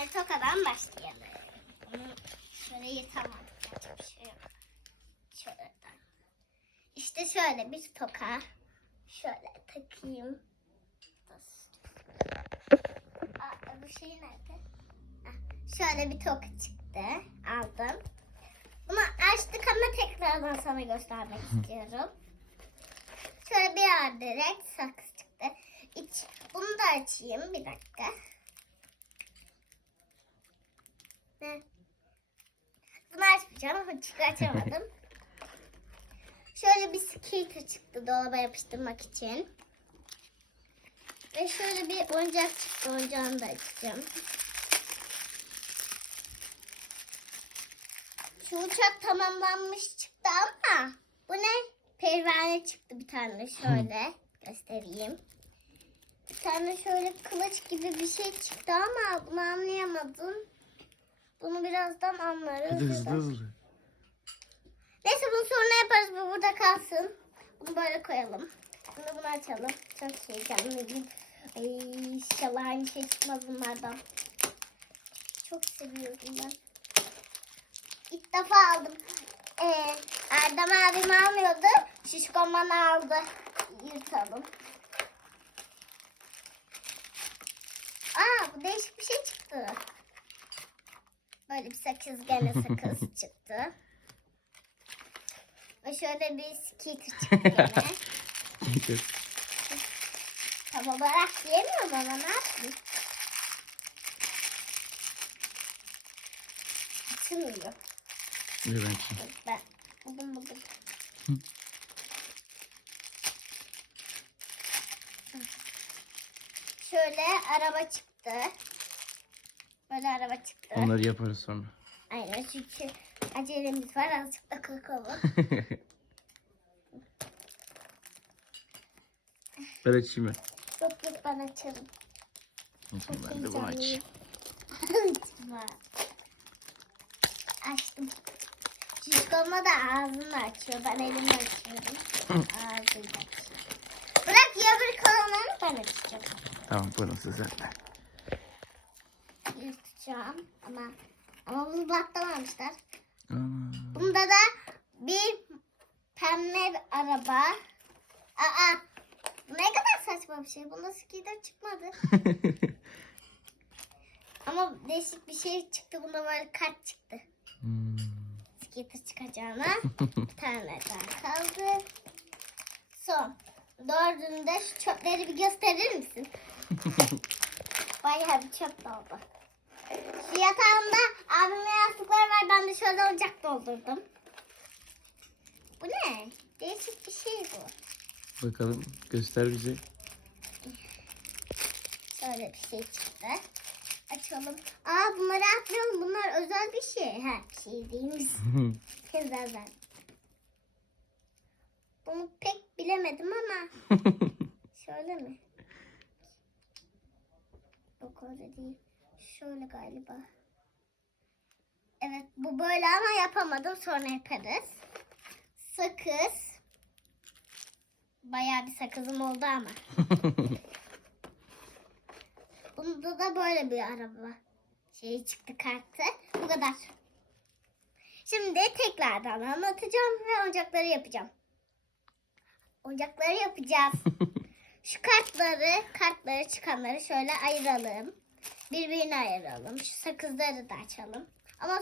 Ee, tokadan başlayalım. Bunu şöyle yırtamadık. Yapacak bir şey yok. Şöyle. İşte şöyle bir toka. Şöyle takayım. Aa, bu şey nerede? Ah, Şöyle bir toka çıktı. Aldım. Bunu açtık ama tekrardan sana göstermek istiyorum. Şöyle bir direkt sakız çıktı. İç, bunu da açayım bir dakika. Ne? Bunu açmayacağım çünkü açamadım. şöyle bir skater çıktı dolaba yapıştırmak için. Ve şöyle bir oyuncak çıktı. Oyuncağını da açacağım. Şu uçak tamamlanmış çıktı ama bu ne? Pervane çıktı bir tane şöyle göstereyim. Bir tane şöyle kılıç gibi bir şey çıktı ama bunu anlayamadım. Bunu birazdan anlarız. Hadi hızlı hızlı. Neyse bunu sonra yaparız. Bu burada kalsın. Bunu böyle koyalım. Şimdi bunu açalım. Çok heyecanlıyım. Ay, inşallah aynı şey çıkmaz bunlardan. Çok seviyorum ben. İlk defa aldım. Ee, Erdem abim almıyordu. Şişko bana aldı. Yırtalım. Aa bu değişik bir şey çıktı. Böyle bir sakız gene sakız çıktı. Ve şöyle bir sticker çıktı gene. Tam olarak yemiyorum ama ne yapayım? Açılmıyor. Ver ben buldum buldum. Şöyle araba çıktı. Böyle araba çıktı. Onları yaparız sonra. Aynen çünkü acelemiz var azıcık da kakalım. Ben açayım ben. yok yok ben açarım. Şimdi ben de bunu açayım. Açma. Açtım. Şişkoma da ağzını açıyor. Ben elimi açıyorum. Ağzını açıyor. Bırak ya bir kalanını ben açacağım. Tamam bunu size. Yırtacağım ama ama bunu batlamamışlar. Ana. Bunda da bir pembe araba. Aa ne kadar saçma bir şey. Bunda skider çıkmadı. Ama değişik bir şey çıktı. Bunda böyle kart çıktı. Hmm. Skitter çıkacağına bir tane daha kaldı. Son. Dördünde şu çöpleri bir gösterir misin? Bayağı bir çöp doldu. Yatağımda abimin yastıkları var. Ben de şöyle ocak doldurdum. Bu ne? Değişik bir şey bu. Bakalım göster bize. Şöyle bir şey çıktı. Açalım. Aa bunları atmayalım. Bunlar özel bir şey. Ha bir şey değilmiş. Özel. Bunu pek bilemedim ama şöyle mi? Yok öyle değil. Şöyle galiba. Evet bu böyle ama yapamadım. Sonra yaparız. Sakız. Bayağı bir sakızım oldu ama. Bunda da böyle bir araba şey çıktı kartı. Bu kadar. Şimdi tekrardan anlatacağım ve oyuncakları yapacağım. Oyuncakları yapacağız. Şu kartları, kartları çıkanları şöyle ayıralım. Birbirine ayıralım. Şu sakızları da açalım. Ama